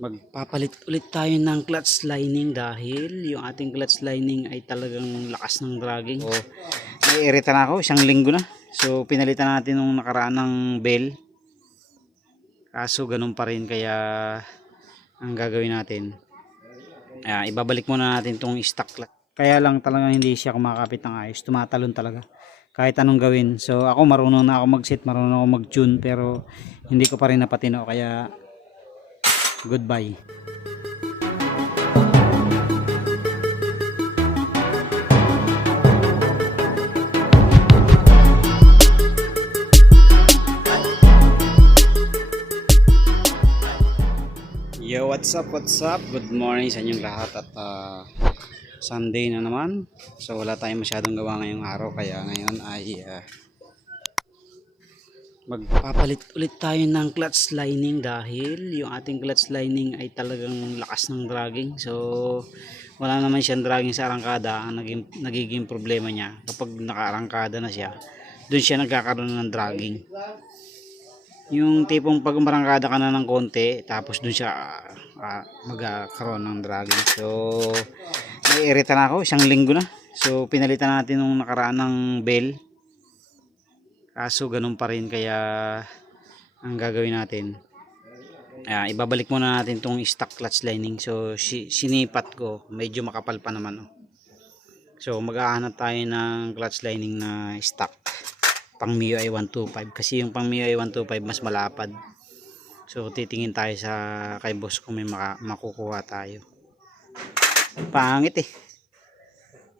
Magpapalit ulit tayo ng clutch lining dahil yung ating clutch lining ay talagang lakas ng dragging. So, naiirita na ako, isang linggo na. So, pinalitan natin nung nakaraan ng bell. Kaso ganun pa rin, kaya ang gagawin natin, ibabalik muna natin tong stock clutch. Kaya lang talagang hindi siya kumakapit ng ayos, tumatalon talaga kahit anong gawin. So ako marunong na ako mag-set, marunong ako mag-tune, pero hindi ko pa rin napatino, kaya goodbye. Yo, what's up, good morning sa inyong lahat. At Sunday na naman, so wala tayong masyadong gawa ngayong araw, kaya ngayon ay magpapalit ulit tayo ng clutch lining dahil yung ating clutch lining ay talagang lakas ng dragging. So wala naman siyang dragging sa arangkada. Ang nagiging problema niya kapag nakaarangkada na siya, doon siya nagkakaroon ng dragging. Yung tipong pag umarangkada ka na ng konti, tapos doon siya magkakaroon ng dragging. So naiirita na ako, isang linggo na. So pinalitan natin nung nakaraan ng bell. Kaso ganun pa rin, kaya ang gagawin natin, ibabalik muna natin tong stock clutch lining. So sinipat ko, medyo makapal pa naman. So maghahanap tayo ng clutch lining na stock pang MIUI 125, kasi yung pang MIUI 125 mas malapad. So titingin tayo sa kay boss kung may makukuha tayo. Pangit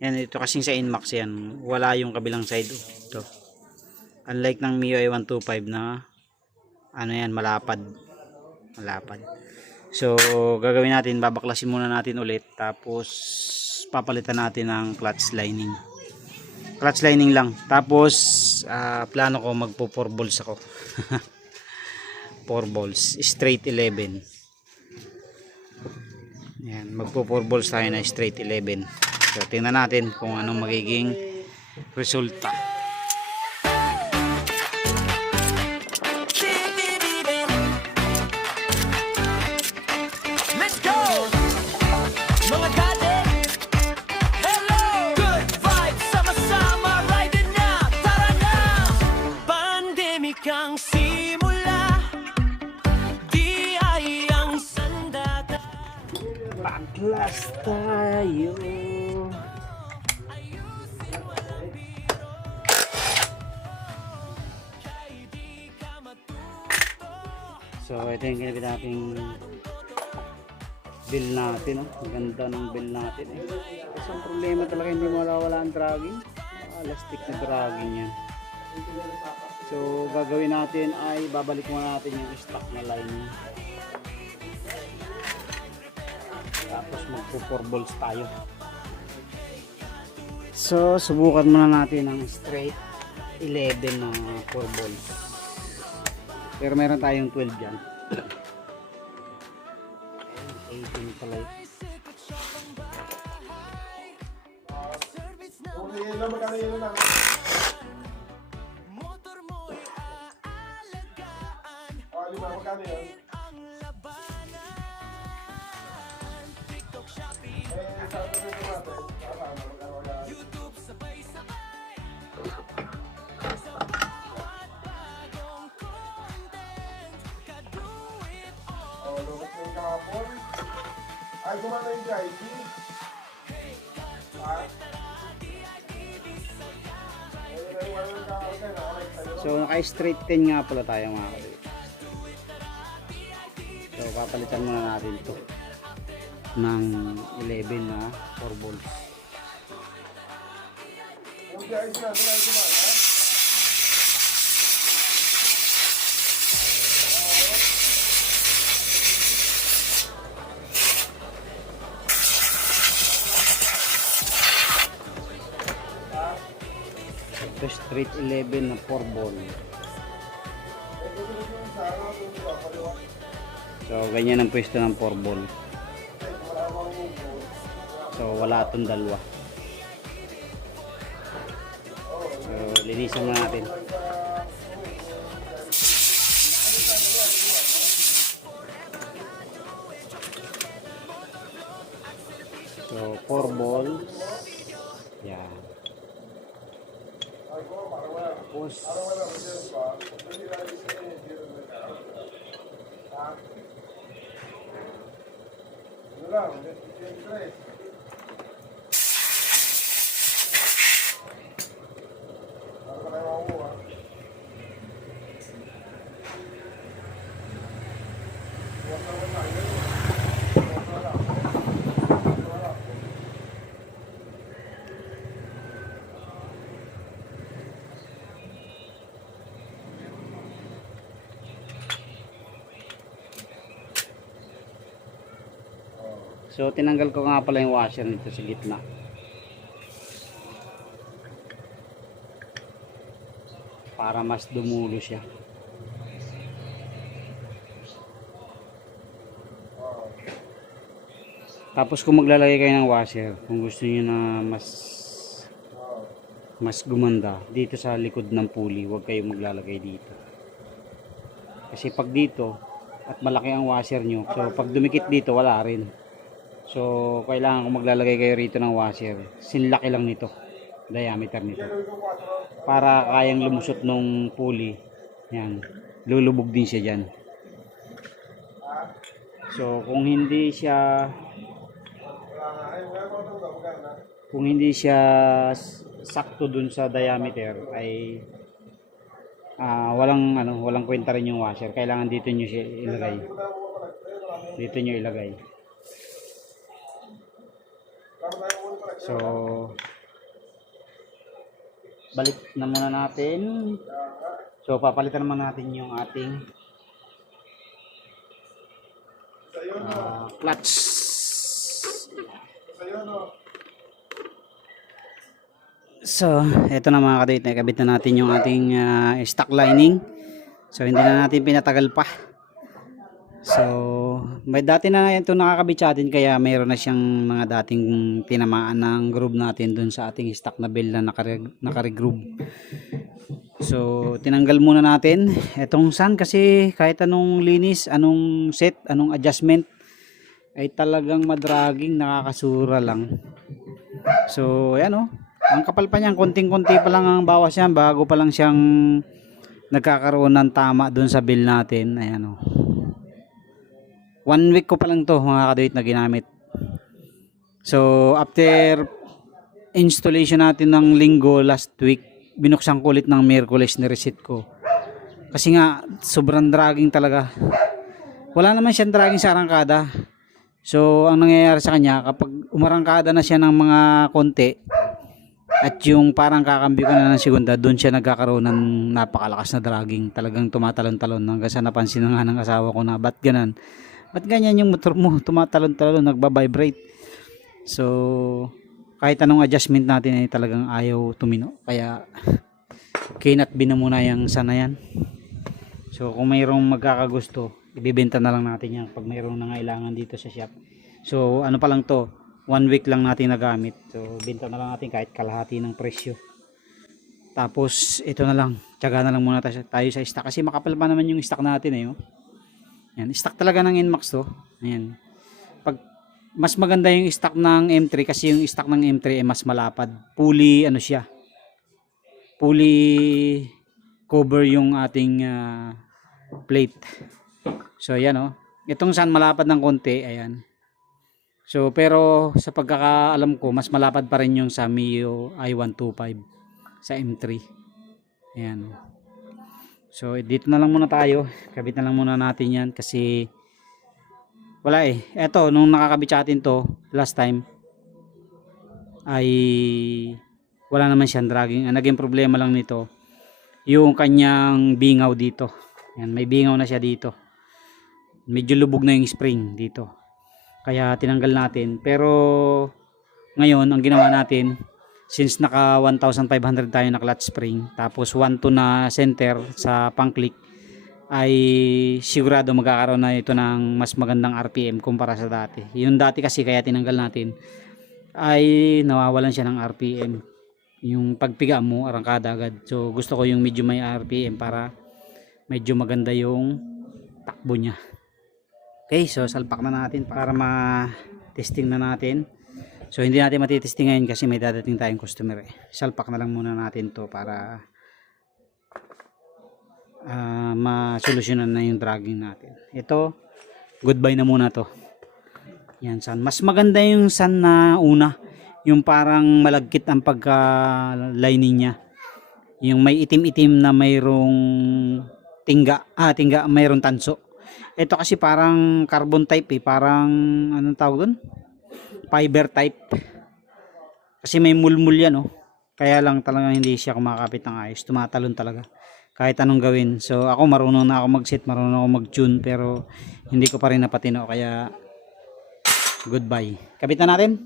yan, ito kasing sa Inmax yan, wala yung kabilang side. Ito, unlike ng MIUI 125 na yan, malapad. So gagawin natin, babaklasin muna natin ulit, tapos papalitan natin ng clutch lining lang. Tapos plano ko magpo 4 balls ako. 4 balls straight 11. Yan, magpo 4 balls tayo na straight 11. So tingnan natin kung anong magiging resulta. Baklas tayo. So ito yung ginamit nating bill natin. Ang ganda ng bill natin. Kasi ang problema talaga, hindi mawala ang dragging. Elastic na dragging yan. So gagawin natin ay babalik muna natin yung stock na lining. Tapos magpo 4 balls tayo. So subukan muna natin ang straight 11 na 4 balls. Pero meron tayong 12 dyan. 18 pala. Ay, gumana yung JID. So naka straight 10 nga pala tayo mga kapatid. So papalitan muna natin to ng 11 na 4 balls. Yung JID na, doon ay gumana. Ito straight 11 na 4 ball. So ganyan ang pwesto ng 4 ball. So wala itong dalawa. So linisan mo natin. So 4 balls. Yan. Tapos so tinanggal ko nga pala yung washer nito sa gitna. Para mas dumulo siya. Tapos kung maglalagay kayo ng washer, kung gusto niyo na mas gumanda, dito sa likod ng pulley, huwag kayong maglalagay dito. Kasi pag dito at malaki ang washer nyo, so pag dumikit dito wala rin. So kailangan kung maglalagay kayo rito ng washer, sinlaki lang nito, diameter nito, para kayang lumusot nung pulley. Yan, lulubog din siya dyan. So kung hindi siya sakto dun sa diameter, ay walang kwenta rin yung washer. Kailangan dito nyo siya ilagay. Dito nyo ilagay. So balik na muna natin. So papalitan naman natin yung ating clutch. So eto na mga kadate, nakabit na natin yung ating stock lining. So hindi na natin pinatagal pa. So may dati na ito nakakabit sa atin, kaya mayroon na siyang mga dating tinamaan ng groove natin dun sa ating stock na bell na nakaregroove. So tinanggal muna natin etong sun, kasi kahit anong linis, anong set, anong adjustment, ay talagang madragging, nakakasura lang. So ayan o, ang kapal pa niyan, konting-konti pa lang ang bawas yan, bago pa lang siyang nagkakaroon ng tama dun sa bill natin. Ayan o, 1 week ko pa lang to mga kadate na ginamit. So after installation natin ng linggo last week, binuksan ko ulit ng Miyerkules, na reset ko. Kasi nga sobrang dragging talaga. Wala naman siyang dragging sa arangkada. So ang nangyayari sa kanya, kapag umarangkada na siya ng mga konti, at yung parang kakambyo ko na ng segunda, doon siya nagkakaroon ng napakalakas na dragging. Talagang tumatalon-talon, hanggang sa napansin na nga ng asawa ko na, ba't ganyan yung motor mo, tumatalon-talon, nagbabibrate. So kahit anong adjustment natin ay talagang ayaw tumino, kaya kinat na muna yung sana yan. So kung mayroong magkakagusto, ibibenta na lang natin yan pag mayroong nangailangan dito sa shop. So ano pa lang to, 1 week lang natin nagamit, so benta na lang natin kahit kalahati ng presyo. Tapos ito na lang, tiyaga na lang muna tayo sa stock, kasi makapal pa naman yung stock natin eh. Yan, stock talaga ng Inmax to. Ayan. Pag mas maganda yung stock ng M3, kasi yung stock ng M3 ay mas malapad. Pulley ano siya, pulley cover yung ating plate. So ayan o, itong sun malapad ng konti, ayan. So pero sa pagkakaalam ko, mas malapad pa rin yung sa Mio i125 sa M3. Ayan. So dito na lang muna tayo, kabit na lang muna natin yan, kasi wala eh. Eto, nung nakakabit sa atin to last time, ay wala naman siyang dragging. Ang naging problema lang nito, yung kanyang bingaw dito. Ayan, may bingaw na siya dito. Medyo lubog na yung spring dito, kaya tinanggal natin. Pero ngayon ang ginawa natin, since naka 1,500 tayo na clutch spring, tapos 1.2 na center sa pang click, ay sigurado magkakaroon na ito ng mas magandang RPM kumpara sa dati. Yung dati kasi kaya tinanggal natin, ay nawawalan siya ng RPM. Yung pagpiga mo, arangkada agad. So gusto ko yung medyo may RPM para medyo maganda yung takbo niya. Okay, so salpak na natin para ma-testing na natin. So hindi natin matitesting ngayon kasi may dadating tayong customer eh. Salpak na lang muna natin to para masolusyonan na yung dragging natin. Ito, goodbye na muna to. Yan, sun. Mas maganda yung sun na una. Yung parang malagkit ang pagka-lining niya. Yung may itim-itim na mayroong tingga, mayroong tanso. Ito kasi parang carbon type eh, parang anong tawag doon? Fiber type. Kasi may mulmul yan oh. Kaya lang talaga hindi siya kumakapit ng ayos, tumatalon talaga. Kahit anong gawin. So ako marunong na ako mag-set, marunong ako mag-tune pero hindi ko pa rin napatino kaya goodbye. Kapit na natin.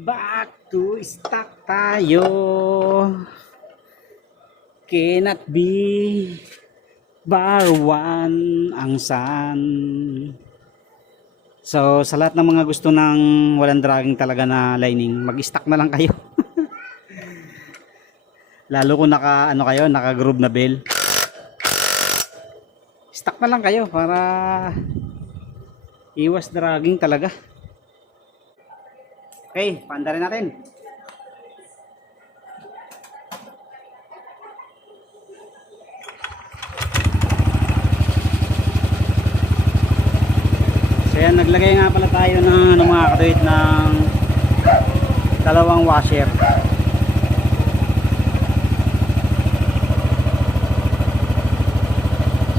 Back to stock tayo. Cannot be bar one ang sun. So sa lahat ng mga gusto ng walang dragging talaga na lining, mag-stock na lang kayo. Lalo kung naka groove na bell. Stock na lang kayo para iwas dragging talaga. Okay, paanda rin natin. So yan, naglagay nga pala tayo ng mga katuwid ng dalawang washer.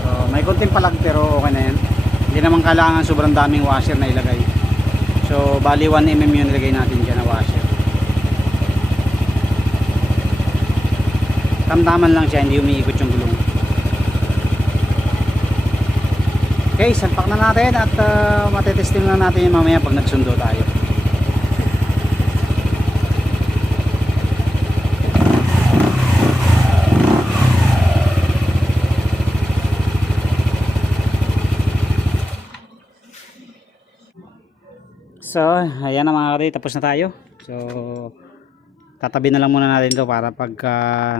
So may konting palag pero okay na yan. Hindi naman kailangan sobrang daming washer na ilagay. So bali 1mm yung nilagay natin dyan na washer. Tamtaman lang siya, hindi umiikot yung gulong. Okay, salpak na natin at matetesting lang natin yung mamaya pag nagsundo tayo. So, ayan na mga kapatid, tapos na tayo. So, tatabi na lang muna natin to para pagka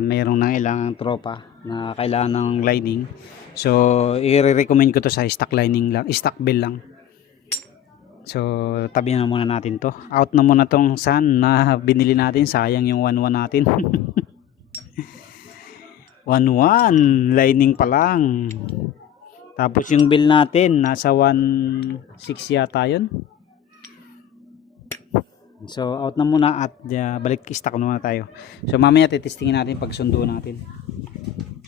mayroong ng ilang tropa na kailangan ng lining. So, i-recommend ko to sa stock lining lang, stock bell lang. So, tabi na muna natin to. Out na muna tong sun na binili natin, sayang yung 1.1 natin. 1.1 lining pa lang. Tapos yung bill natin nasa 1.6 yata yun. So out na muna at balik stock na muna tayo. So mamaya titestingin natin pag sundo natin.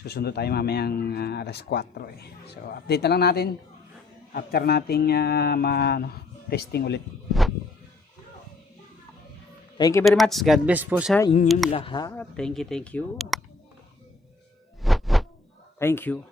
Susundo tayo mamayang alas 4 eh. So update na lang natin after nating testing ulit. Thank you very much. God bless po sa inyong lahat. Thank you. Thank you.